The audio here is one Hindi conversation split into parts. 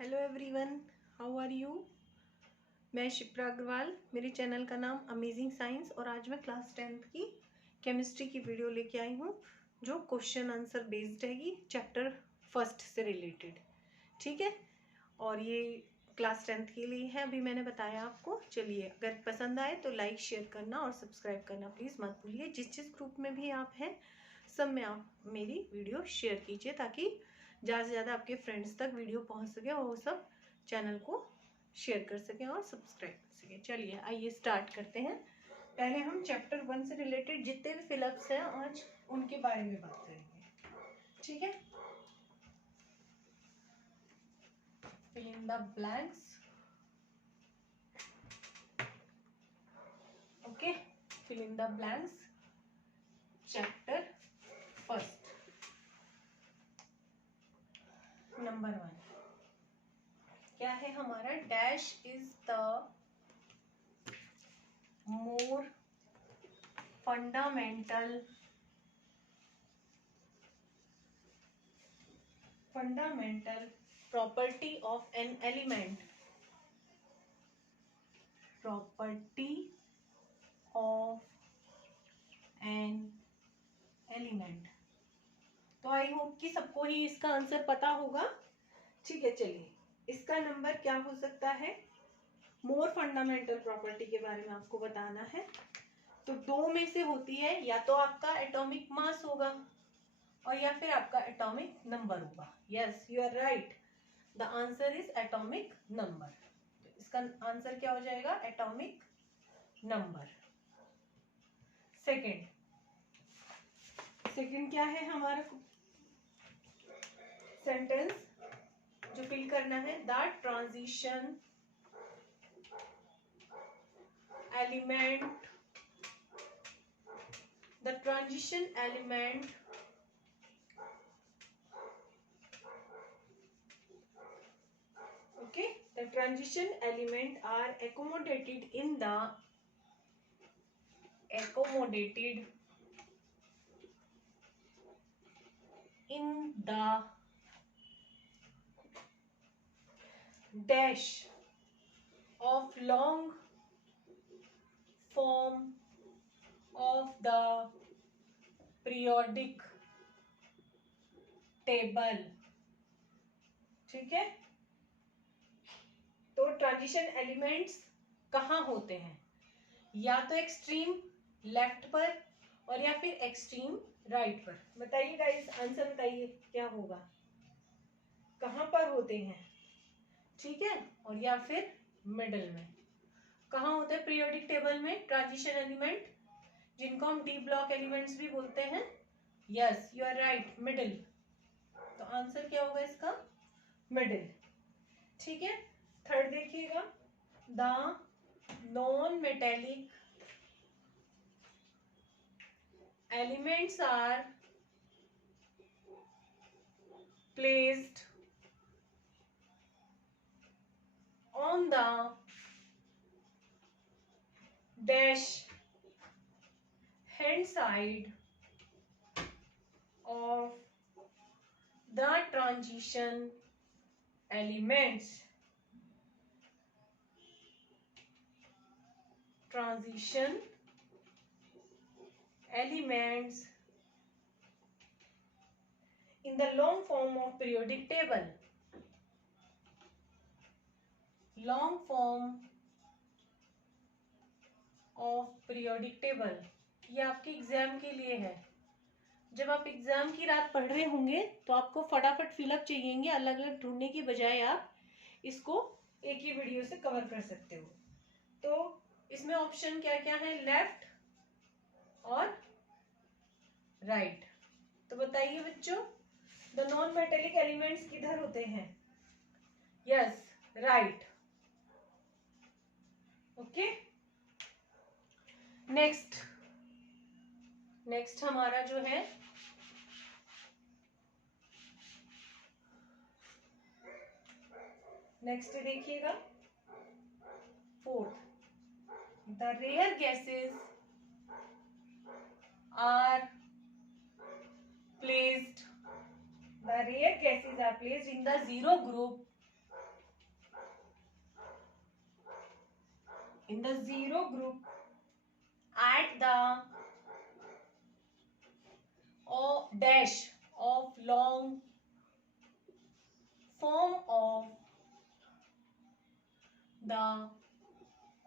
Hello everyone, how are you. मैं शिप्रा अग्रवाल, मेरे चैनल का नाम अमेजिंग साइंस, और आज मैं क्लास 10th की केमिस्ट्री की वीडियो लेके आई हूँ जो क्वेश्चन आंसर बेस्ड हैगी, चैप्टर फर्स्ट से रिलेटेड। ठीक है, और ये क्लास 10th के लिए है, अभी मैंने बताया आपको। चलिए, अगर पसंद आए तो लाइक शेयर करना और सब्सक्राइब करना प्लीज़ मत भूलिए। जिस जिस ग्रुप में भी आप हैं सब में आप मेरी वीडियो शेयर कीजिए ताकि ज़्यादा से ज़्यादा आपके फ्रेंड्स तक वीडियो पहुंच सके और वो सब चैनल को शेयर कर सकें और सब्सक्राइब कर सकें। चलिए आइए स्टार्ट करते हैं। पहले हम चैप्टर 1 से रिलेटेड जितने भी फिलअप्स हैं आज उनके बारे में बात करेंगे। ठीक है, fill in the blanks. Okay, fill in the blanks. Chapter first. Number 1 क्या है हमारा? Dash is the more fundamental property of an element. Property of an element. तो आई होप कि सबको ही इसका आंसर पता होगा। ठीक है, चलिए इसका नंबर क्या हो सकता है? मोर फंडामेंटल प्रॉपर्टी के बारे में आपको बताना है। तो दो में से होती है, या तो आपका एटॉमिक मास होगा और या फिर आपका एटॉमिक नंबर होगा। Yes, you are right, the answer is atomic number. तो इसका आंसर क्या हो जाएगा? Atomic number. सेकंड क्या है हमारा सेंटेंस जो फिल करना है? The transition element okay, the transition element are accommodated in the dash of long form of the periodic table. ठीक है, तो ट्रांजिशन एलिमेंट्स कहाँ होते हैं? या तो एक्सट्रीम लेफ्ट पर और या फिर एक्सट्रीम राइट पर। बताइए गाइस, आंसर बताइए क्या होगा, कहाँ पर होते हैं? ठीक है, और या फिर मिडल में। कहाँ होते हैं पीरियोडिक टेबल में ट्रांजिशन एलिमेंट, जिनको हम डी ब्लॉक एलिमेंट्स भी बोलते हैं? Yes, you are right, middle. तो आंसर क्या होगा इसका? मिडिल। ठीक है, थर्ड देखिएगा, the non metallic elements are placed on the dash hand side of the transition elements. Transition elements in the long form of periodic table. Long form of periodic table, ये आपके एग्जाम के लिए है। जब आप एग्जाम की रात पढ़ रहे होंगे तो आपको फटाफट फिलअप चाहिएंगे, अलग अलग ढूंढने की बजाय आप इसको एक ही वीडियो से कवर कर सकते हो। तो इसमें ऑप्शन क्या क्या है? लेफ्ट और राइट। तो बताइए बच्चों, द नॉन मेटेलिक एलिमेंट्स किधर होते हैं? Yes, right. ओके, नेक्स्ट हमारा जो है नेक्स्ट देखिएगा, fourth, the rare gases are placed in the zero group in the zero group at the dash of long form of the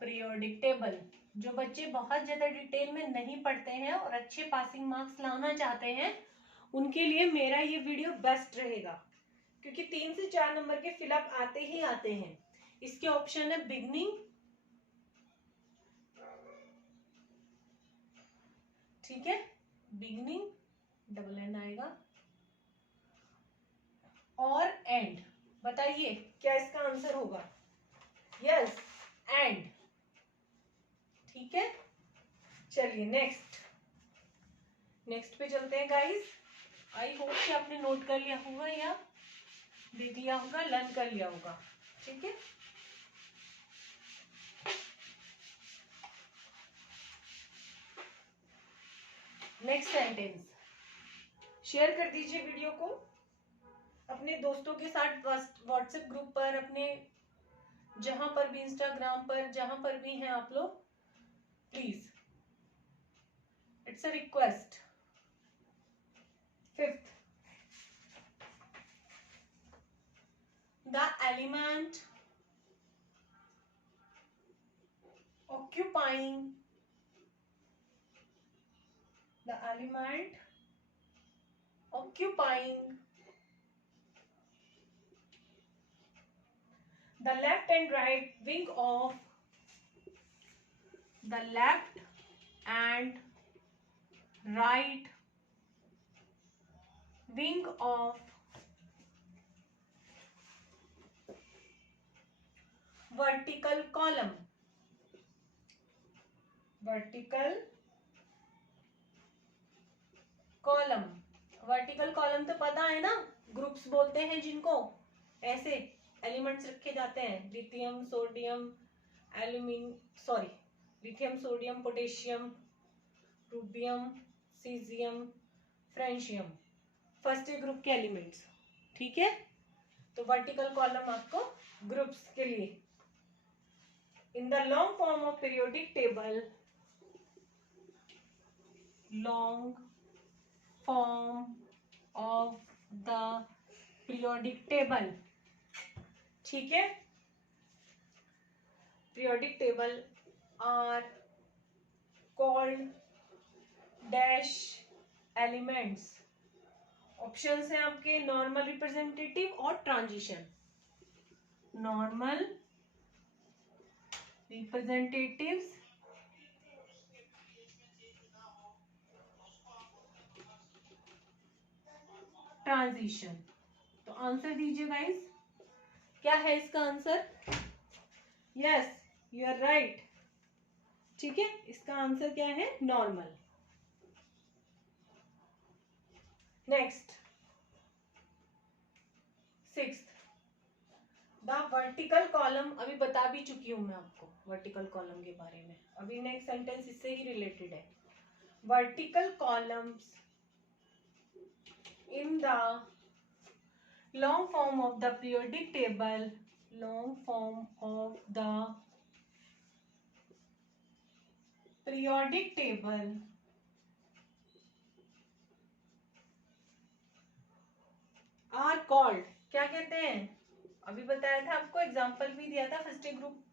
periodic table। जो बच्चे बहुत ज्यादा डिटेल में नहीं पढ़ते हैं और अच्छे पासिंग मार्क्स लाना चाहते हैं उनके लिए मेरा ये वीडियो बेस्ट रहेगा, क्योंकि 3 से 4 नंबर के फिलअप आते ही आते हैं। इसके ऑप्शन है बिगनिंग, ठीक है, बिगनिंग डबल एन आएगा, और एंड। बताइए क्या इसका आंसर होगा? Yes, and. ठीक है, चलिए नेक्स्ट पे चलते हैं गाइस। आई होप कि आपने नोट कर लिया होगा या देख लिया होगा, लर्न कर लिया होगा। ठीक है, नेक्स्ट सेंटेंस। शेयर कर दीजिए वीडियो को अपने दोस्तों के साथ व्हाट्सएप ग्रुप पर, अपने जहां पर भी, इंस्टाग्राम पर, जहां पर भी हैं आप लोग, please, it's a request. 5th, the element occupying the left and right wing of the left and right wing of vertical column। Vertical column तो पता है ना, ग्रुप्स बोलते हैं जिनको, ऐसे एलिमेंट्स रखे जाते हैं, lithium sodium potassium, rubidium, caesium, francium, first group के एलिमेंट्स। ठीक है, तो वर्टिकल कॉलम आपको ग्रुप्स के लिए। In the long form of periodic table, long form of the periodic table, ठीक है, periodic table are called dash elements. Options हैं आपके नॉर्मल, रिप्रेजेंटेटिव और ट्रांजिशन। Normal, representatives, transition. तो आंसर दीजिए गाइस, क्या है इसका answer? Yes, you are right. ठीक है, इसका आंसर क्या है? Normal. Next 6th, the vertical column. अभी बता भी चुकी हूं मैं आपको वर्टिकल कॉलम के बारे में, अभी नेक्स्ट सेंटेंस इससे ही रिलेटेड है। Vertical columns in the long form of the periodic table, are called, क्या कहते हैं? अभी बताया था आपको, एग्जांपल भी दिया था फर्स्ट ग्रुप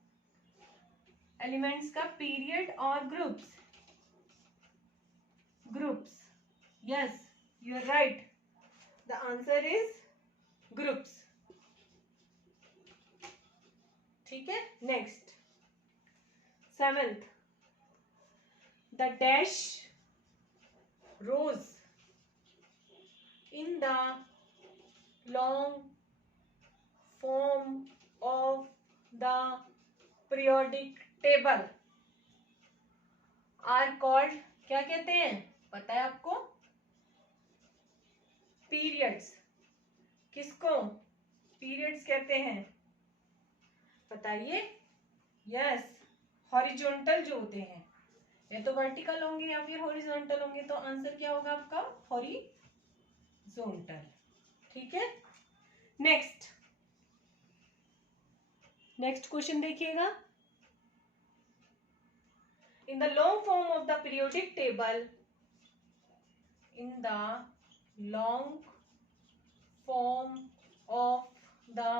एलिमेंट्स का, पीरियड और groups. Yes, you are right, the answer is groups. ठीक है, next 7th, the dash rows in the long form of the periodic table are called, क्या कहते हैं? पता है आपको? पीरियड्स। किसको पीरियड्स कहते हैं? बताइए। यस, हॉरिजॉन्टल जो होते हैं, या तो वर्टिकल होंगे या फिर हॉरिजॉन्टल होंगे, तो आंसर क्या होगा आपका? हॉरिजॉन्टल। ठीक है, नेक्स्ट क्वेश्चन देखिएगा। In the long form of the periodic table, in the long form of the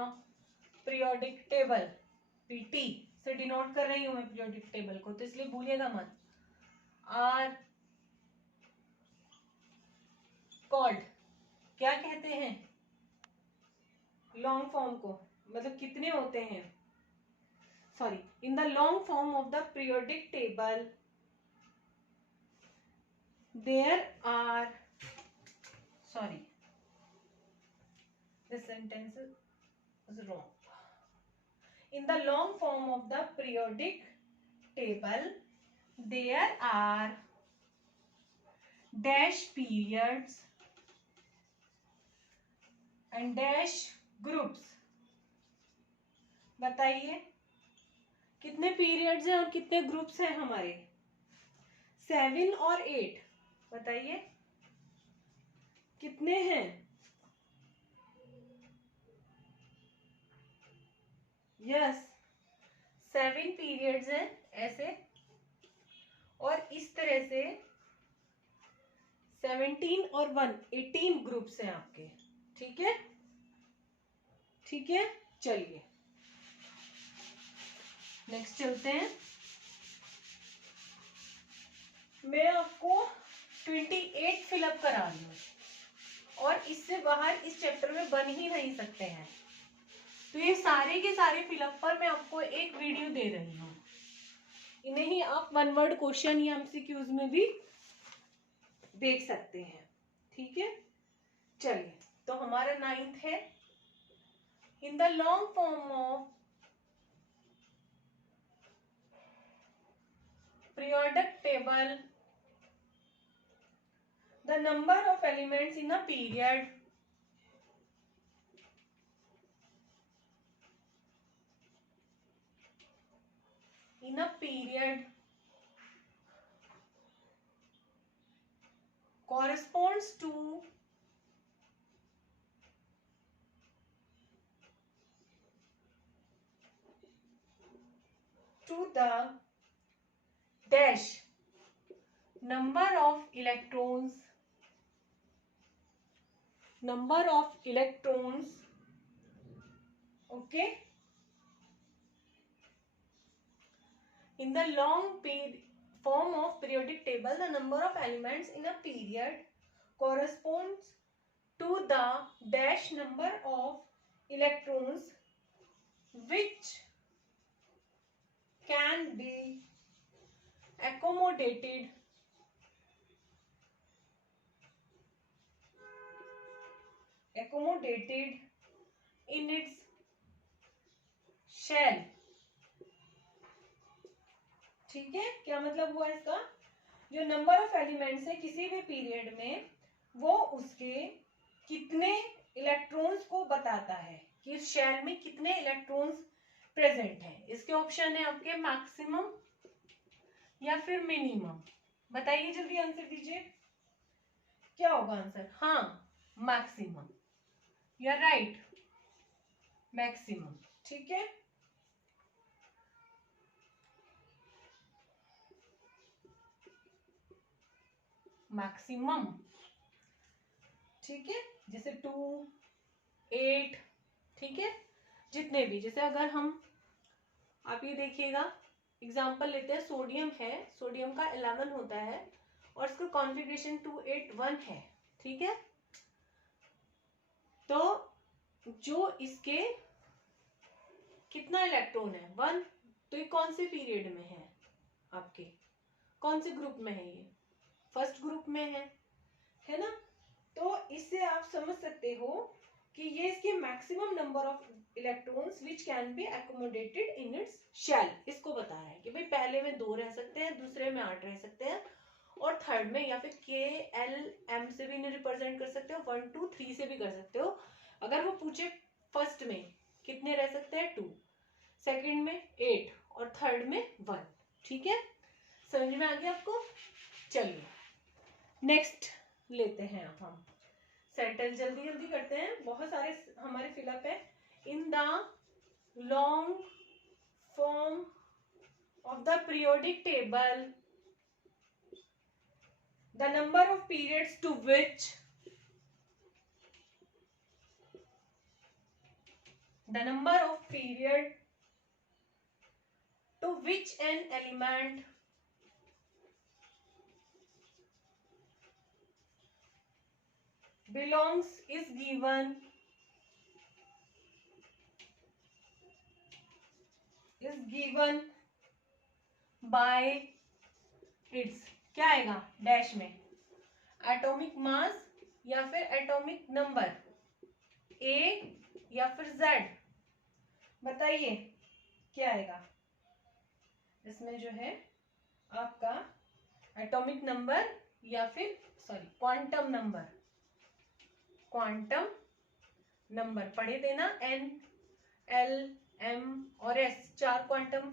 periodic table, PT से डिनोट कर रही हूं मैं periodic table को, तो इसलिए भूलिएगा मत. आर कॉल्ड, क्या कहते हैं लॉन्ग फॉर्म को, मतलब कितने होते हैं. Sorry, in the long form of the periodic table there are, sorry this sentence is wrong. In the long form of the periodic table there are dash periods and dash groups. बताइए कितने पीरियड्स हैं और कितने ग्रुप्स हैं हमारे. 7 और 8. बताइए कितने हैं. यस 7 पीरियड्स हैं ऐसे, और इस तरह से 17 और 1 18 ग्रुप्स हैं आपके. ठीक है, ठीक है. चलिए नेक्स्ट चलते हैं. मैं आपको 28 फिलअप करा रही हूं और इससे बाहर इस चैप्टर में बन ही नहीं सकते हैं. तो ये सारे के सारे फिलअप पर मैं आपको एक वीडियो दे रही हूँ. इन्हें ही आप 1 वर्ड क्वेश्चन या एमसीक्यूज में भी देख सकते हैं. ठीक है, चलिए. तो हमारा 9th है, in the long form of periodic table the number of elements in a period corresponds to the dash number of electrons okay, in the long form of periodic table the number of elements in a period corresponds to the dash number of electrons which can be accommodated in its shell. ठीक है, क्या मतलब हुआ इसका. जो नंबर ऑफ एलिमेंट्स है किसी भी पीरियड में, वो उसके कितने इलेक्ट्रॉन्स को बताता है कि इस शेल में कितने इलेक्ट्रॉन्स प्रेजेंट हैं. इसके ऑप्शन है आपके मैक्सिमम या फिर मिनिमम. बताइए जल्दी आंसर दीजिए, क्या होगा आंसर. हाँ, maximum. You are right, maximum. ठीक है, मैक्सिमम. ठीक है, जैसे 2, 8. ठीक है, जितने भी, जैसे अगर हम, आप ये देखिएगा एग्जाम्पल लेते हैं. सोडियम है, सोडियम का 11 होता है और इसका कॉन्फ़िगरेशन 281 है. ठीक है, तो जो इसके कितना इलेक्ट्रॉन है 1. तो ये कौन से पीरियड में है आपके, कौन से ग्रुप में है. ये फर्स्ट ग्रुप में है ना. तो इससे आप समझ सकते हो कि ये इसके maximum number of electrons which can be accommodated in its shell. इसको बता रहा है कि भाई पहले में 2 रह सकते हैं, दूसरे में 8 रह सकते हैं, और थर्ड में या फिर KLM से भी इन्हें रिप्रेजेंट कर सकते हो, 1 2 3 से भी कर सकते हो. अगर वो पूछे फर्स्ट में कितने रह सकते हैं 2, सेकंड में 8 और थर्ड में 1. ठीक है, समझ में आ गया आपको. चलिए नेक्स्ट लेते हैं. अब हम सेंटेंस जल्दी जल्दी करते हैं, बहुत सारे हमारे फिलअप है. In the long form of the periodic table, the number of periods to which the number of period to which an element belongs is given by its, क्या आएगा डैश में, एटॉमिक मास या फिर एटॉमिक नंबर, ए या फिर जेड, बताइए क्या आएगा इसमें जो है आपका एटॉमिक नंबर या फिर क्वांटम नंबर पढ़े थे ना, एन एल एम और एस, 4 क्वांटम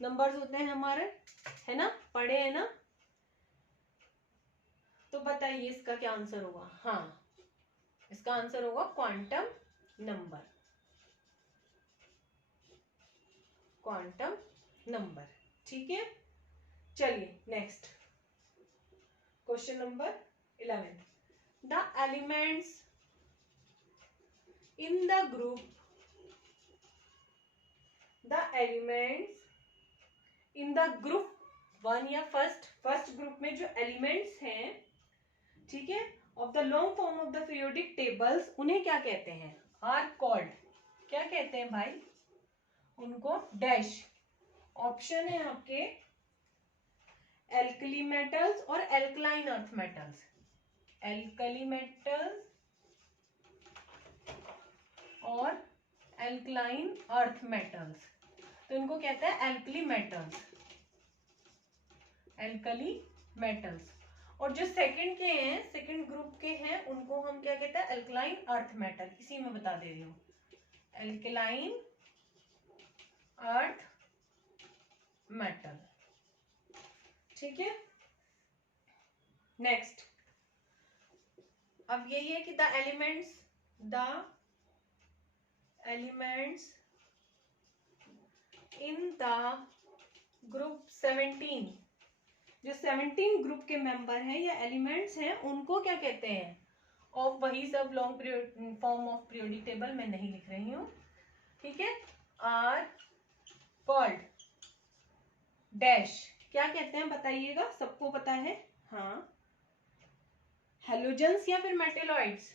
नंबर्स होते हैं हमारे, है ना, पढ़े हैं ना। तो बताइए इसका क्या आंसर होगा। हाँ, इसका आंसर होगा क्वांटम नंबर। ठीक है, चलिए next question number 11। The elements in the group one या फर्स्ट ग्रुप में जो एलिमेंट्स हैं, ठीक है, of the long form of the periodic tables, उन्हें क्या कहते हैं, आर कॉल्ड, क्या कहते हैं भाई उनको, डैश। ऑप्शन है आपके एल्कली मेटल्स और alkaline earth metals, alkali metals और एल्कलाइन अर्थ मेटल्स, तो इनको कहते हैं एल्कली मेटल्स। और जो सेकंड ग्रुप के हैं उनको हम क्या कहते हैं, एल्कलाइन अर्थ मेटल, इसी में बता दे रही हूं, एल्कलाइन अर्थ मेटल। ठीक है, नेक्स्ट अब यही है कि the elements in the group 17, जो 17 ग्रुप के मेंबर हैं या एलिमेंट्स हैं, उनको क्या कहते हैं, ऑफ वही सब long form of periodic table मैं नहीं लिख रही हूं, ठीक है, आर कॉल्ड डैश, क्या कहते हैं बताइएगा, सबको पता है। हाँ, हेलोजेंस या फिर मेटेलॉइड्स,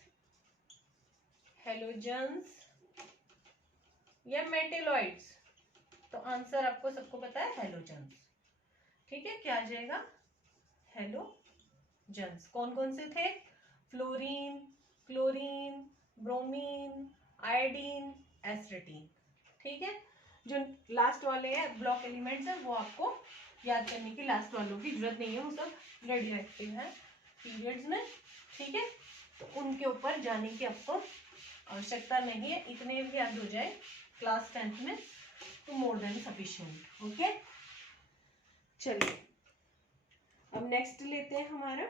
हेलोजेंस या मेटेलॉइड्स, तो आंसर आपको सबको पता है हेलोजेंस। ठीक है, क्या आ जाएगा, हेलोजेंस। कौन कौन से थे, फ्लोरीन, क्लोरीन, ब्रोमीन, आयोडीन, एस्ट्रेटीन। ठीक है, जो लास्ट वाले हैं ब्लॉक एलिमेंट्स है वो आपको याद करने की, लास्ट वालों की जरूरत नहीं है, वो सब रेडियो एक्टिव है पीरियड्स में। ठीक है, तो उनके ऊपर जाने की आपको आवश्यकता नहीं है, इतने भी याद हो जाए क्लास 10th में तो मोर देन सफिशिएंट। ओके, चलिए अब नेक्स्ट लेते हैं हमारा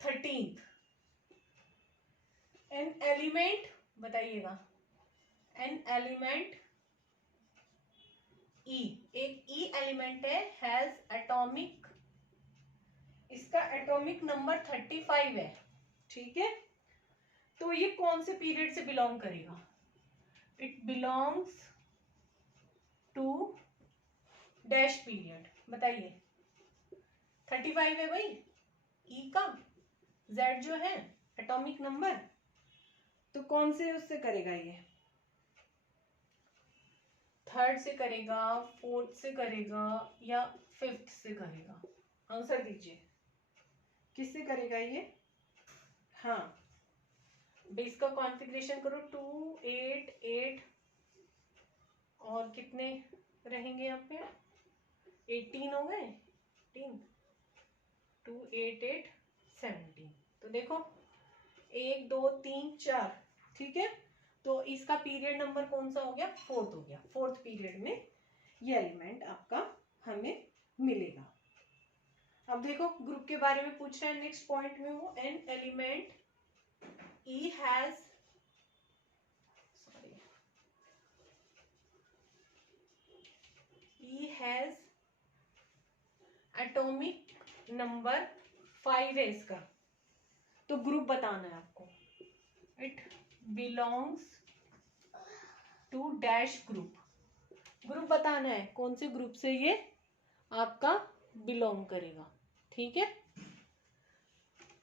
13th, एन एलिमेंट, बताइएगा, एन एलिमेंट ई, एक ई एलिमेंट है, हैज एटॉमिक, इसका एटॉमिक नंबर 35 है। ठीक है, तो ये कौन से पीरियड से बिलोंग करेगा, it belongs to dash period, बताइए 35 है भाई ई का, जेड जो है एटॉमिक नंबर, तो कौन से उससे करेगा, ये थर्ड से करेगा, फोर्थ से करेगा या फिफ्थ से करेगा, आंसर दीजिए, किससे करेगा ये। हाँ, बेस का कॉन्फ़िगरेशन करो 2 8 8 और कितने रहेंगे यहाँ पे, 18 हो गए, 18 2 8 8 17, तो देखो 1 2 3 4। ठीक है, तो इसका पीरियड नंबर कौन सा हो गया, फोर्थ हो गया, फोर्थ पीरियड में ये एलिमेंट आपका हमें मिलेगा। अब देखो ग्रुप के बारे में पूछ रहा है नेक्स्ट पॉइंट में, वो an element E has, atomic number 5 है इसका, तो ग्रुप बताना है आपको। It belongs to dash group, group बताना है कौन से ग्रुप से ये आपका बिलोंग करेगा। ठीक है,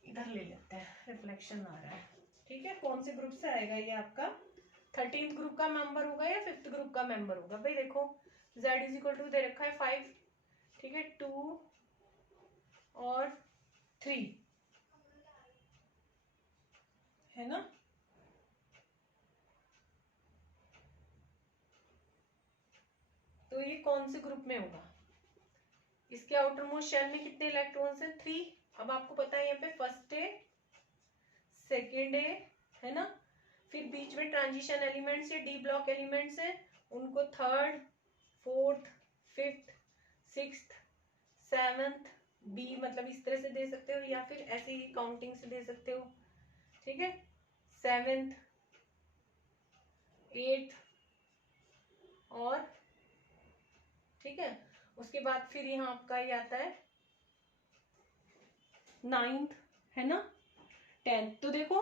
इधर ले लेते हैं, रिफ्लेक्शन आ रहा है। ठीक है, कौन से ग्रुप से आएगा ये आपका 13th ग्रुप का मेंबर होगा या 5th ग्रुप का मेंबर होगा। भाई देखो z इज इक्वल टू दे रखा है 5, ठीक है, 2 और 3 है ना। तो ये कौन से ग्रुप में होगा, इसके आउटर मोस्ट शेल में कितने इलेक्ट्रॉन्स हैं 3। अब आपको पता है यहाँ पे फर्स्ट है, सेकेंड है ना, फिर बीच में ट्रांजिशन एलिमेंट्स या डी ब्लॉक एलिमेंट्स हैं, उनको third, fourth, fifth, sixth, seventh, B मतलब इस तरह से दे सकते हो या फिर ऐसे ही काउंटिंग से दे सकते हो। ठीक है, सेवेंथ, एट्थ और ठीक है, उसके बाद फिर यहाँ आपका ये आता है 9th है ना, 10th। तो देखो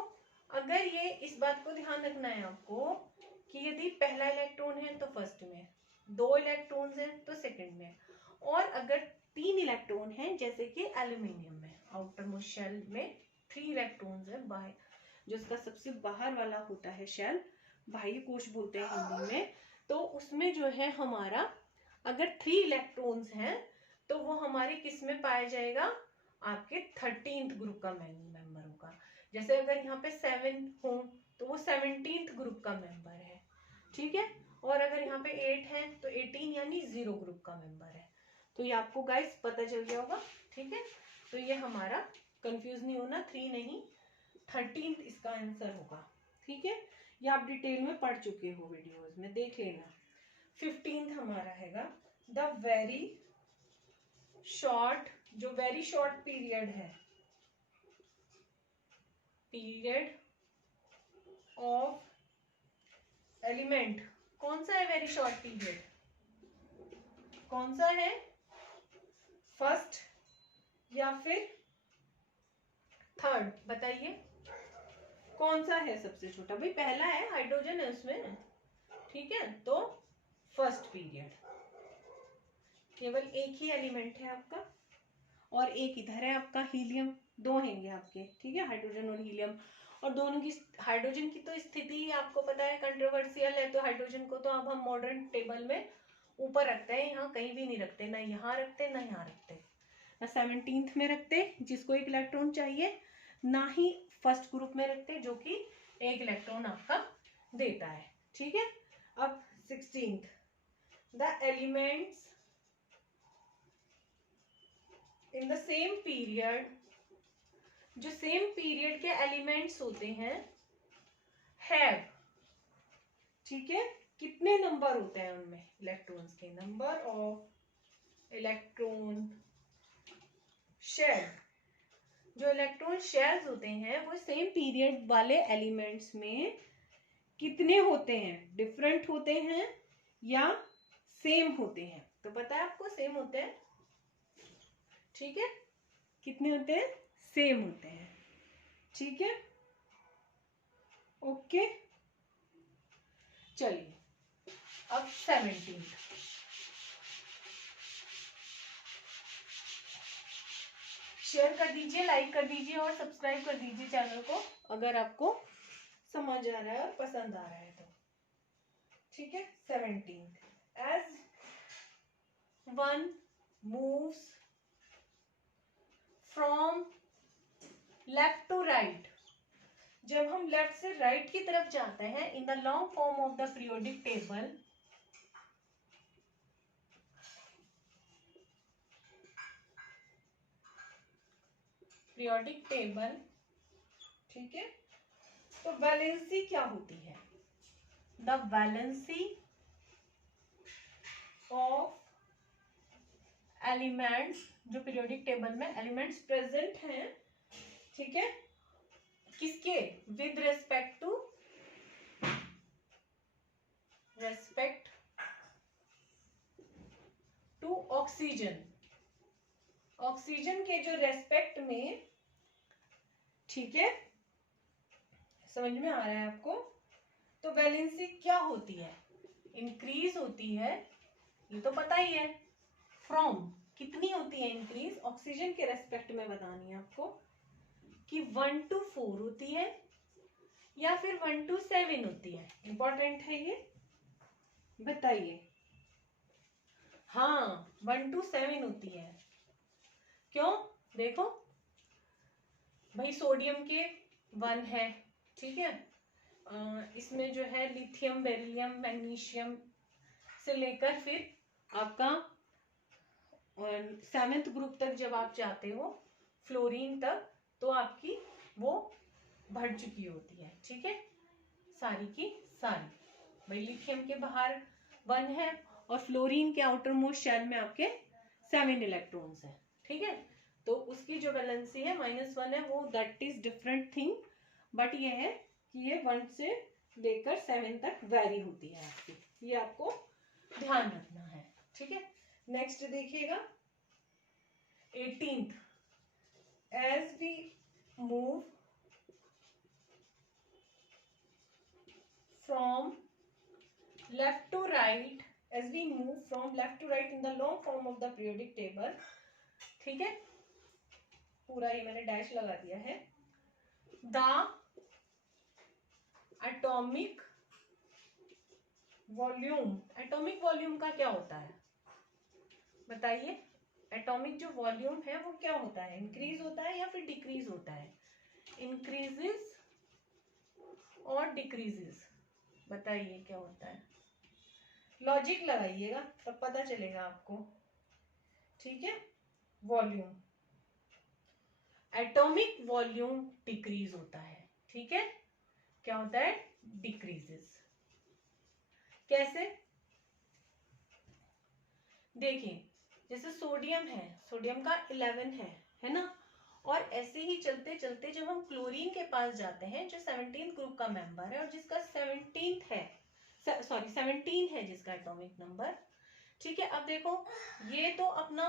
अगर ये इस बात को ध्यान रखना है आपको कि यदि पहला इलेक्ट्रॉन है तो फर्स्ट में, 2 इलेक्ट्रॉन्स हैं तो सेकंड में, और अगर 3 इलेक्ट्रॉन हैं जैसे कि एल्यूमिनियम में आउटर मोस्ट शेल में 3 इलेक्ट्रॉन्स है, बाहर जो इसका सबसे बाहर वाला होता है शेल, बाह्य कोश बोलते हैं हिंदी में, तो उसमें जो है हमारा अगर 3 इलेक्ट्रॉन्स हैं तो वो हमारे किस में पाया जाएगा, आपके 13th ग्रुप का मेंबर होगा। जैसे अगर यहाँ पे 7 हो तो वो 17th ग्रुप का मेंबर है। ठीक है, और अगर यहाँ पे 8 है तो 18 यानी 0 ग्रुप का मेंबर है। तो ये आपको गाइस पता चल गया होगा। ठीक है, तो ये हमारा कंफ्यूज नहीं होना, 3 नहीं 13th इसका आंसर होगा। ठीक है, ये आप डिटेल में पढ़ चुके हो, वीडियोस में देख लेना। 15th हमारा हैगा द वेरी शॉर्ट, जो वेरी शॉर्ट पीरियड है, पीरियड ऑफ एलिमेंट। कौन सा है वेरी शॉर्ट पीरियड, कौन सा है, फर्स्ट या फिर थर्ड, बताइए कौन सा है सबसे छोटा। भाई पहला है, हाइड्रोजन है उसमें। ठीक है, तो फर्स्ट पीरियड, केवल एक ही एलिमेंट है आपका, और एक इधर है आपका हीलियम, 2 हैंगे आपके। ठीक है, हाइड्रोजन और हीलियम, और दोनों की हाइड्रोजन की तो स्थिति आपको पता है कंट्रोवर्शियल है, तो हाइड्रोजन को तो अब हम मॉडर्न टेबल में ऊपर रखते हैं, यहाँ कहीं भी नहीं रखते, ना यहाँ रखते ना यहाँ रखते, ना 17th में रखते जिसको 1 इलेक्ट्रॉन चाहिए, ना ही फर्स्ट ग्रुप में रखते जो कि 1 इलेक्ट्रॉन आपका देता है। ठीक है, अब 16th the elements in the same period, जो सेम पीरियड के एलिमेंट्स होते हैं हैव, ठीक है, कितने नंबर होते हैं उनमें इलेक्ट्रॉन्स के, नंबर ऑफ इलेक्ट्रॉन शेल, जो इलेक्ट्रॉन शेल्स होते हैं वो सेम पीरियड वाले एलिमेंट्स में कितने होते हैं, डिफरेंट होते हैं या सेम होते हैं। तो पता है आपको सेम होते हैं। ठीक है, कितने होते हैं, सेम होते हैं। ठीक है, ओके, चलिए अब 17 शेयर कर दीजिए, लाइक कर दीजिए और सब्सक्राइब कर दीजिए चैनल को अगर आपको समझ आ रहा है और पसंद आ रहा है तो। ठीक है, 17 as one moves from left to right, जब हम लेफ्ट से राइट की तरफ जाते हैं in the long form of the periodic table, periodic table, ठीक है, तो वैलेंसी क्या होती है, द वैलेंसी ऑफ एलिमेंट्स, जो पीरियोडिक टेबल में एलिमेंट्स प्रेजेंट हैं, ठीक है, किसके, with respect to oxygen, oxygen के जो रेस्पेक्ट में, ठीक है, समझ में आ रहा है आपको, तो वैलेंसी क्या होती है, इंक्रीज होती है, ये तो पता ही है। फ्रॉम कितनी होती है इंक्रीज, ऑक्सीजन के रेस्पेक्ट में बतानी है आपको कि 1 to 4 होती है या फिर 1 to 7 होती है। इंपॉर्टेंट है ये, बताइए। हाँ, 1 to 7 होती है। क्यों, देखो भाई, सोडियम के 1 है, ठीक है, इसमें जो है लिथियम, बेरिलियम, मैग्नीशियम से लेकर फिर आपका 7th ग्रुप तक जब आप जाते हो, फ्लोरीन तक, तो आपकी वो बढ़ चुकी होती है, ठीक है, सारी की सारी। भाई लिथियम के बाहर 1 है और फ्लोरीन के आउटर मोस्ट शेल में आपके 7 इलेक्ट्रॉन्स है, ठीक है। तो उसकी जो वैलेंसी है -1 है, वो that is different thing, but ये है कि ये 1 से लेकर 7 तक वेरी होती है आपकी, ये आपको ध्यान रखना है, ठीक है। नेक्स्ट देखिएगा 18th, as we move from left to right, as we move from left to right in the long form of the periodic table, ठीक है, पूरा ये मैंने डैश लगा दिया है। The atomic volume, atomic volume का क्या होता है बताइए। एटॉमिक जो वॉल्यूम है वो क्या होता है, इंक्रीज होता है या फिर डिक्रीज होता है, इंक्रीजेस और डिक्रीजेस, बताइए क्या होता है। लॉजिक लगाइएगा तब पता चलेगा आपको, ठीक है। वॉल्यूम, एटॉमिक वॉल्यूम डिक्रीज होता है, ठीक है, क्या होता है, डिक्रीजेस। कैसे, देखिए जैसे सोडियम है, सोडियम का 11 है ना, और ऐसे ही चलते चलते जब हम क्लोरीन के पास जाते हैं, जो 17th ग्रुप का मेंबर है और जिसका 17 है जिसका एटॉमिक नंबर, ठीक है। अब देखो ये तो अपना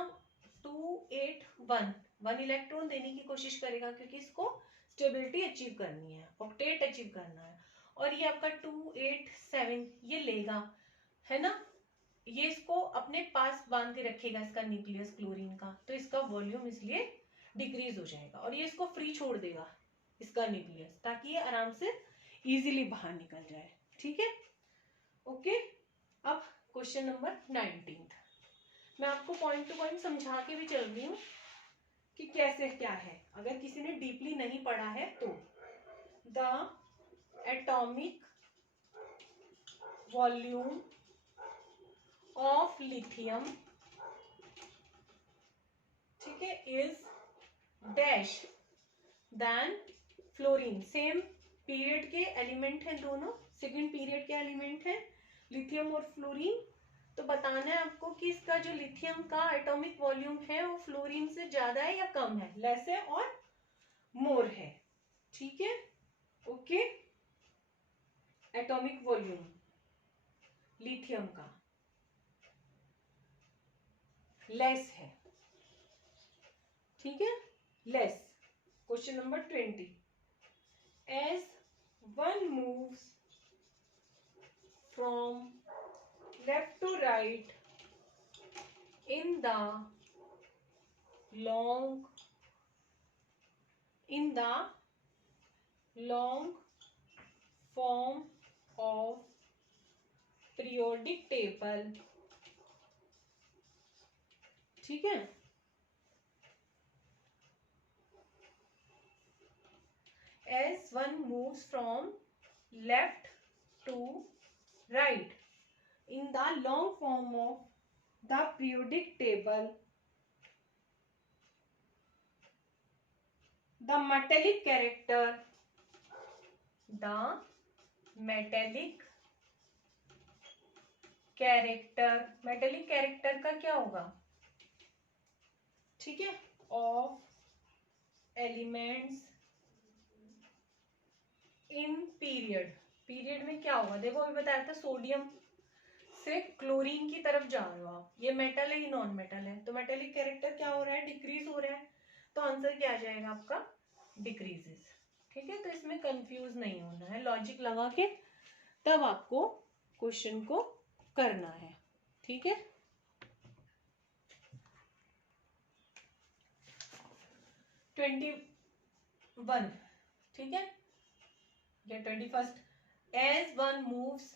281 1 इलेक्ट्रॉन देने की कोशिश करेगा, क्योंकि इसको स्टेबिलिटी अचीव करनी है, ऑक्टेट अचीव करना है, और ये आपका 287 ये लेगा, है ना, ये इसको अपने पास बांध के रखेगा, इसका न्यूक्लियस क्लोरीन का, तो इसका वॉल्यूम इसलिए डिक्रीज हो जाएगा, और ये इसको फ्री छोड़ देगा इसका न्यूक्लियस, ताकि ये आराम से इजीली बाहर निकल जाए, ठीक है, ओके। अब क्वेश्चन नंबर 19, मैं आपको पॉइंट टू पॉइंट समझा के भी चल रही हूँ कि कैसे क्या है, अगर किसी ने डीपली नहीं पढ़ा है तो। The atomic volume of lithium, ठीक है, is dash than fluorine, same period के एलिमेंट हैं दोनों, सेकंड पीरियड के एलिमेंट हैं लिथियम और फ्लोरीन, तो बताना है आपको कि इसका जो लिथियम का एटॉमिक वॉल्यूम है वो फ्लोरीन से ज्यादा है या कम है, लेस है और मोर है, ठीक है, ओके। एटॉमिक वॉल्यूम लिथियम का लेस है, ठीक है, less. Question number 20, as one moves from left to right in the long form of periodic table, ठीक है, as one moves from left to right in the long form of the periodic table, the metallic character का क्या होगा, ठीक है, of elements in period, period में क्या होगा, देखो अभी बताया था सोडियम से क्लोरीन की तरफ जा रहे हो आप, ये मेटल है, ये नॉन मेटल है, तो मेटेलिक कैरेक्टर क्या हो रहा है, डिक्रीज हो रहा है, तो आंसर क्या आ जाएगा आपका, डिक्रीजेस। ठीक है, तो इसमें कंफ्यूज नहीं होना है, लॉजिक लगा के तब आपको क्वेश्चन को करना है। ठीक है, 21, ठीक है, या 21, as one moves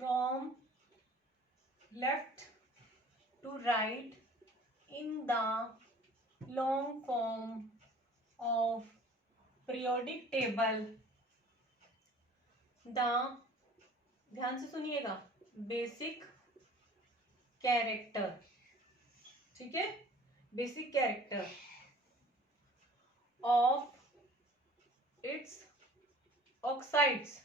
from left to right in the long form of periodic table, the, ध्यान से सुनिएगा, बेसिक कैरेक्टर, ठीक है, basic character of its oxides,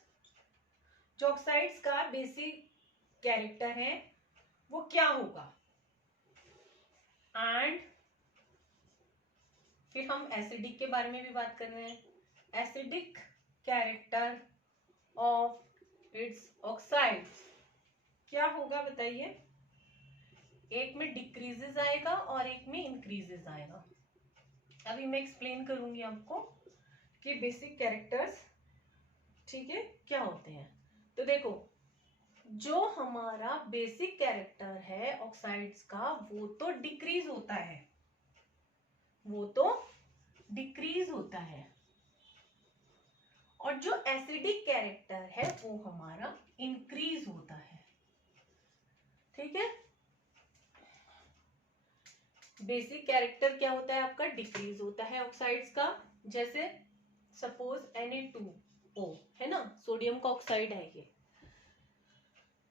जो ऑक्साइड्स का बेसिक कैरेक्टर है वो क्या होगा, एंड फिर हम एसिडिक के बारे में भी बात कर रहे हैं, acidic character of its oxides क्या होगा बताइए, एक में डिक्रीजेस आएगा और एक में इंक्रीजेस आएगा। अभी मैं एक्सप्लेन करूंगी आपको कि बेसिक कैरेक्टर्स, ठीक है, क्या होते हैं। तो देखो, जो हमारा बेसिक कैरेक्टर है ऑक्साइड्स का वो तो डिक्रीज होता है, वो तो डिक्रीज होता है, और जो एसिडिक कैरेक्टर है वो हमारा इंक्रीज होता है। ठीक है, बेसिक कैरेक्टर क्या होता है आपका, डिक्रीज होता है ऑक्साइड्स का, जैसे सपोज Na2O है ना, सोडियम का ऑक्साइड है ये।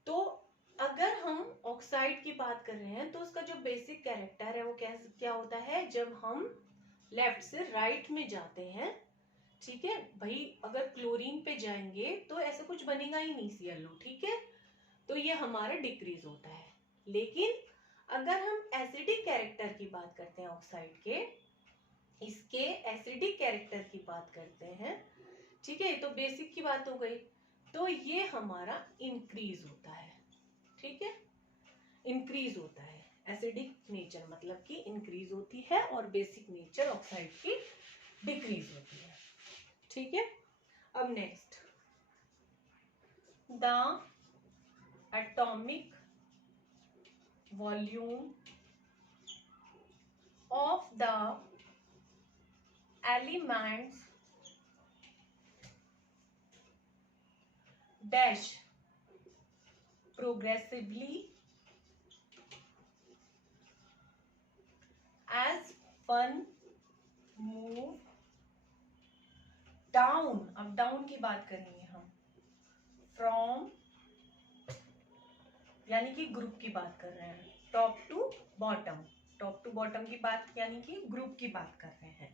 तो अगर हम ऑक्साइड की बात कर रहे हैं तो उसका जो बेसिक कैरेक्टर है वो क्या होता है, जब हम लेफ्ट से राइट में जाते हैं, ठीक है भाई, अगर क्लोरीन पे जाएंगे तो ऐसा कुछ बनेगा ही नहीं ClO, ठीक है, तो ये हमारा डिक्रीज होता है। लेकिन अगर हम एसिडिक कैरेक्टर की बात करते हैं ऑक्साइड के, इसके एसिडिक कैरेक्टर की बात करते हैं, ठीक है, तो बेसिक की बात हो गई, तो ये हमारा इंक्रीज होता है। ठीक है, इंक्रीज होता है, एसिडिक नेचर मतलब कि इंक्रीज होती है और बेसिक नेचर ऑक्साइड की डिक्रीज होती है। ठीक है, अब next, the atomic volume of the elements dash progressively as one move down, अब डाउन की बात करेंगे हम, फ्रॉम यानी कि ग्रुप की बात कर रहे हैं, top to bottom, top to bottom की बात यानी कि ग्रुप की बात कर रहे हैं,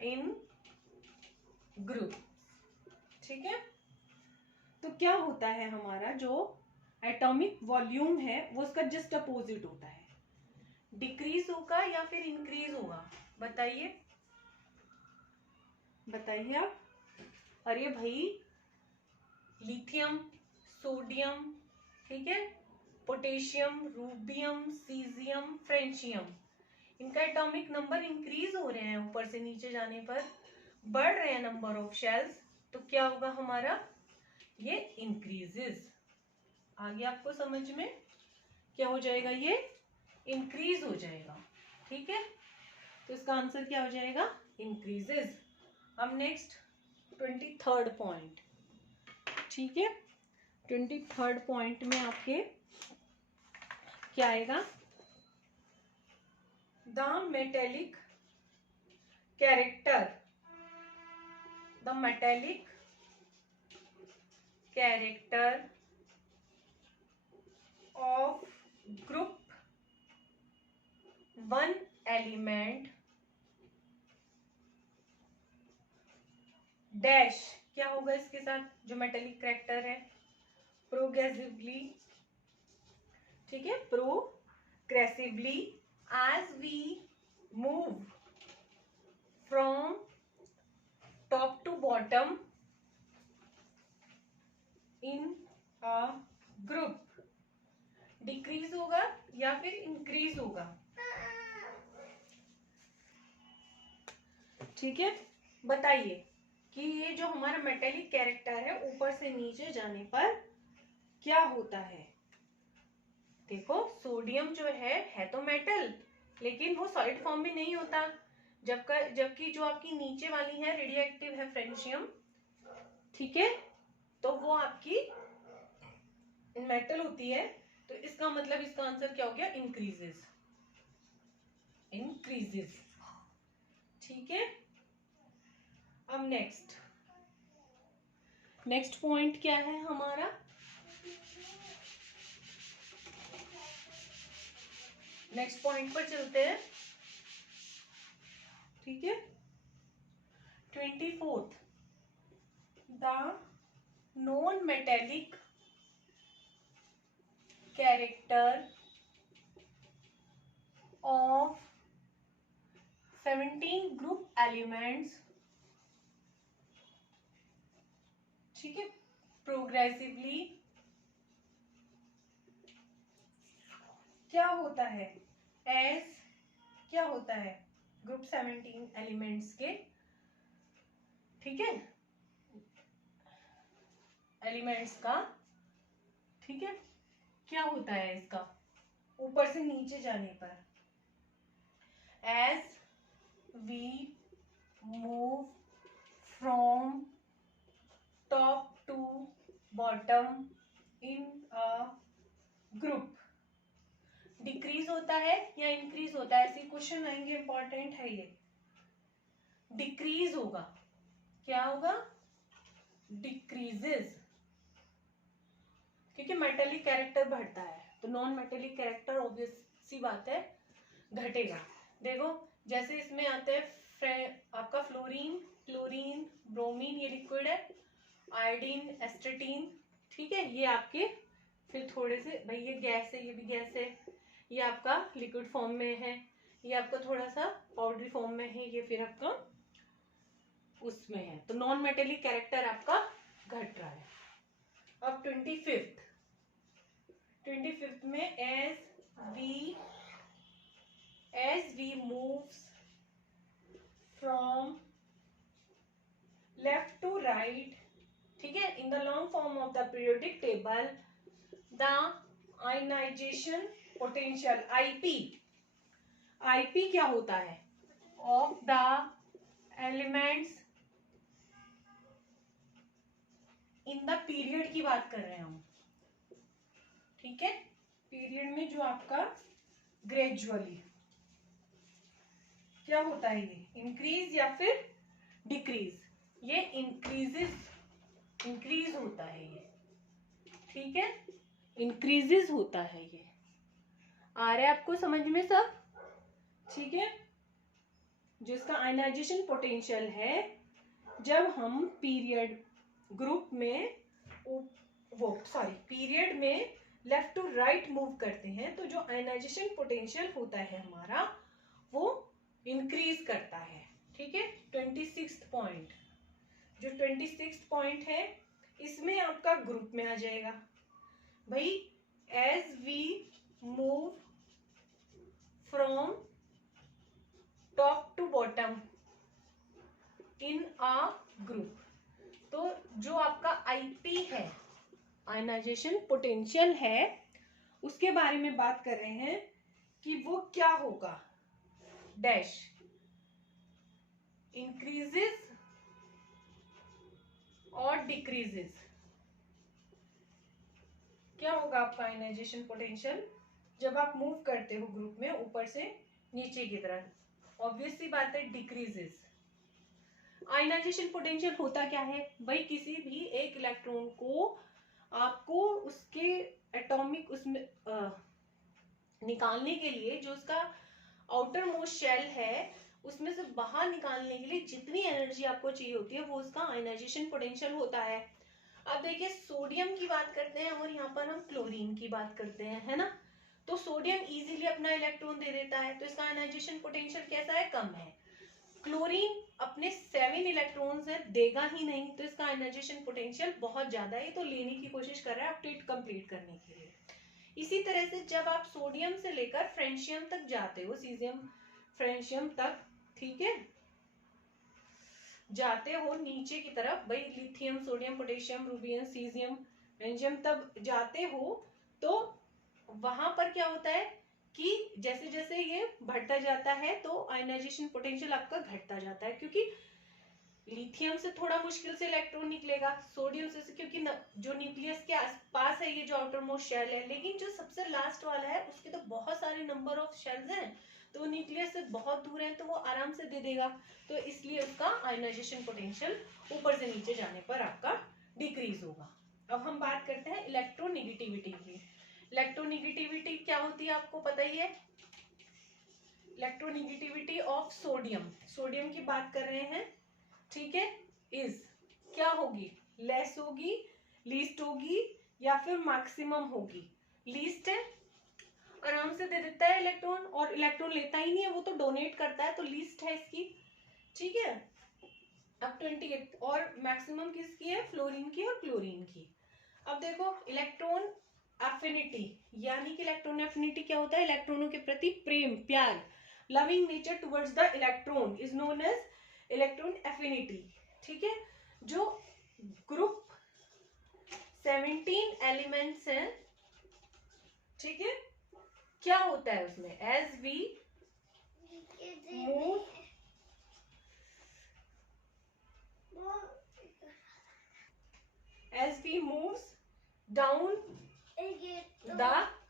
इन ग्रुप। ठीक है, तो क्या होता है हमारा जो एटॉमिक वॉल्यूम है वो उसका जस्ट अपोजिट होता है, डिक्रीज होगा या फिर इंक्रीज होगा, बताइए बताइए आप। अरे भाई, लिथियम, सोडियम, ठीक है, पोटेशियम, रूबियम, सीजियम, फ्रेंशियम, इनका एटॉमिक नंबर इंक्रीज हो रहे हैं, ऊपर से नीचे जाने पर बढ़ रहे हैं नंबर ऑफ शेल्स, तो क्या होगा हमारा, ये इंक्रीजेस। आगे आपको समझ में क्या हो जाएगा, ये इंक्रीज हो जाएगा। ठीक है, तो इसका आंसर क्या हो जाएगा, इंक्रीजेस। अब नेक्स्ट 23rd पॉइंट, ठीक है, 23rd पॉइंट में आपके क्या आएगा, the metallic character, the metallic character of group one element dash, क्या होगा इसके साथ, जो मेटेलिक कैरेक्टर है, प्रोग्रेसिवली, ठीक है, progressively as we move from top to bottom in a group decrease होगा या फिर इंक्रीज होगा। ठीक है, बताइए कि ये जो हमारा मेटेलिक कैरेक्टर है ऊपर से नीचे जाने पर क्या होता है। देखो सोडियम जो है तो मेटल, लेकिन वो सॉलिड फॉर्म में नहीं होता, जबकि जो आपकी नीचे वाली है रेडियो एक्टिव है फ्रेंशियम, ठीक है, तो वो आपकी मेटल होती है। तो इसका मतलब इसका आंसर क्या हो गया, इंक्रीजेस, इंक्रीजेस। ठीक है, अब नेक्स्ट पॉइंट क्या है हमारा, नेक्स्ट पॉइंट पर चलते हैं। ठीक है, 24th, the non metallic character of 17 group elements, ठीक है, प्रोग्रेसिवली क्या होता है, एज क्या होता है ग्रुप 17 एलिमेंट्स के, ठीक है, एलिमेंट्स का, ठीक है, क्या होता है इसका ऊपर से नीचे जाने पर, as we move from top to bottom in a group, decrease होता है या इंक्रीज होता है, ऐसे क्वेश्चन आएंगे, इंपॉर्टेंट है ये। डिक्रीज होगा, क्या होगा, डिक्रीजेस, क्योंकि मेटेलिक कैरेक्टर बढ़ता है, तो नॉन मेटेलिक कैरेक्टर ऑब्वियस सी बात है घटेगा। देखो जैसे इसमें आते हैं आपका फ्लोरीन, क्लोरीन, ब्रोमीन, ये लिक्विड है, आयोडीन, एस्टेटीन, ठीक है, ये आपके फिर थोड़े से, भाई ये गैस है, ये भी गैस है, ये आपका लिक्विड फॉर्म में है, ये आपका थोड़ा सा पाउडरी फॉर्म में है, ये फिर आपका उसमें है, तो नॉन मेटेलिक कैरेक्टर आपका घट रहा है। अब 25th में as we moves from left to right, ठीक है, in the long form of the periodic table, the ionization potential IP क्या होता है, of the elements in the period की बात कर रहे हैं हम, ठीक है, पीरियड में जो आपका ग्रेजुअली क्या होता है, ये इंक्रीज या फिर डिक्रीज, ये इंक्रीज होता है ये, ठीक है, इंक्रीजेस होता है ये, आ रहा है आपको समझ में सब, ठीक है। जो इसका आयनाइजेशन पोटेंशियल है, जब हम पीरियड ग्रुप में पीरियड में लेफ्ट टू राइट मूव करते हैं, तो जो आयनाइजेशन पोटेंशियल होता है हमारा वो इंक्रीज करता है, ठीक है। 26th पॉइंट, जो 26th पॉइंट है इसमें आपका ग्रुप में आ जाएगा भाई, as we move from top to bottom in a group, तो जो आपका आईपी है, आयनाइजेशन पोटेंशियल है, उसके बारे में बात कर रहे हैं कि वो क्या होगा, डैश इंक्रीजेस और डिक्रीजेस, क्या होगा आपका आयनाइजेशन पोटेंशियल जब आप मूव करते हो ग्रुप में ऊपर से नीचे की तरफ, ऑब्वियस सी बात है डिक्रीजेस। आयनाइजेशन पोटेंशियल होता क्या है भाई, किसी भी एक इलेक्ट्रॉन को आपको उसके एटॉमिक उसमें निकालने के लिए, जो उसका आउटर मोस्ट शेल है उसमें से बाहर निकालने के लिए जितनी एनर्जी आपको चाहिए होती है वो उसका आयनाइजेशन पोटेंशियल होता है। अब देखिए सोडियम की बात करते हैं और यहाँ पर हम क्लोरीन की बात करते हैं, है ना, तो सोडियम इजीली अपना इलेक्ट्रॉन दे देता है, तो इसका आयनाइजेशन पोटेंशियल कैसा है, कम है। क्लोरीन अपने 7 इलेक्ट्रॉन्स है देगा ही नहीं, तो इसका आयनाइजेशन पोटेंशियल बहुत ज्यादा है, तो लेने की कोशिश कर रहा है ऑक्टेट कंप्लीट करने के लिए। इसी तरह से जब आप सोडियम से लेकर फ्रेंशियम तक जाते हो, सीजियम फ्रेंशियम तक, ठीक है, जाते हो नीचे की तरफ, भाई lithium, sodium, potassium, rubidium, caesium, francium तब जाते हो, तो वहां पर क्या होता है कि जैसे जैसे ये बढ़ता जाता है तो आयनाइजेशन पोटेंशियल आपका घटता जाता है, क्योंकि लिथियम से थोड़ा मुश्किल से इलेक्ट्रॉन निकलेगा, सोडियम से क्योंकि जो न्यूक्लियस के आसपास है ये जो आउटर मोस्ट शेल है, लेकिन जो सबसे लास्ट वाला है उसके तो बहुत सारे नंबर ऑफ शेल्स हैं, तो न्यूक्लियस से बहुत दूर है तो वो आराम से दे देगा, तो इसलिए उसका आयनाइजेशन पोटेंशियल ऊपर से नीचे जाने पर आपका डिक्रीज होगा। अब हम बात करते हैं इलेक्ट्रोनेगेटिविटी की। इलेक्ट्रोनेगेटिविटी क्या होती है आपको पता ही है, इलेक्ट्रोनेगेटिविटी ऑफ सोडियम, सोडियम की बात कर रहे हैं, ठीक है, इज क्या होगी, लेस होगी, लीस्ट होगी या फिर मैक्सिमम होगी। लीस्ट है, आराम से दे देता है इलेक्ट्रॉन, और इलेक्ट्रॉन लेता ही नहीं है, वो तो डोनेट करता है, तो लीस्ट है इसकी, ठीक है। अब 28 और मैक्सिमम किसकी है, फ्लोरीन की और क्लोरीन की। अब देखो इलेक्ट्रॉन एफिनिटी, यानी कि इलेक्ट्रॉन एफिनिटी क्या होता है, इलेक्ट्रॉनों के प्रति प्रेम, प्यार, loving nature towards the electron is known as electron affinity, ठीक है। जो ग्रुप 17 एलिमेंट्स हैं, ठीक है, क्या होता है उसमें, as we move down the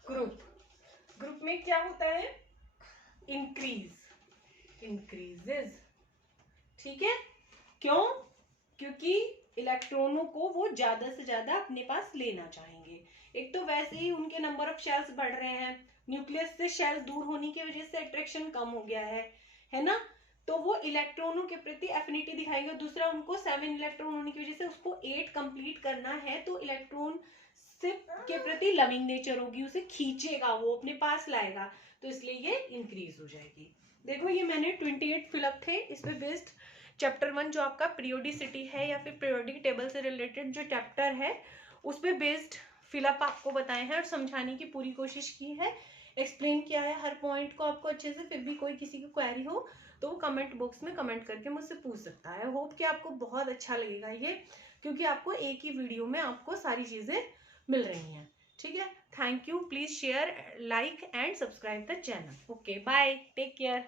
group, group में क्या होता है, इंक्रीजेस, ठीक है। क्यों, क्योंकि इलेक्ट्रॉनों को वो ज्यादा से ज्यादा अपने पास लेना चाहेंगे, एक तो वैसे ही उनके नंबर ऑफ शेल्स बढ़ रहे हैं, न्यूक्लियस से शेल दूर होने की वजह से अट्रैक्शन कम हो गया है ना, तो वो इलेक्ट्रॉनों के प्रति एफिनिटी दिखाएगा। दूसरा, उनको 7 इलेक्ट्रॉन होने की वजह से उसको 8 कंप्लीट करना है, तो इलेक्ट्रॉन से के प्रति लविंग नेचर होगी, उसे खींचेगा, वो अपने पास लाएगा, तो इसलिए ये इंक्रीज हो जाएगी। देखो ये मैंने 28 फिलअप थे, इस पे बेस्ड चैप्टर 1 जो आपका पीरियोडिसिटी है या फिर पीरियोडिक टेबल से रिलेटेड जो चैप्टर है उस पे बेस्ड फिलअप आपको बताए हैं और समझाने की पूरी कोशिश की है, एक्सप्लेन किया है हर पॉइंट को आपको अच्छे से। फिर भी कोई किसी की क्वेरी हो तो वो कमेंट बॉक्स में कमेंट करके मुझसे पूछ सकता है। होप कि आपको बहुत अच्छा लगेगा ये, क्योंकि आपको एक ही वीडियो में आपको सारी चीजें मिल रही हैं, ठीक है। Thank you, please share, like and subscribe the channel. Okay, bye, take care.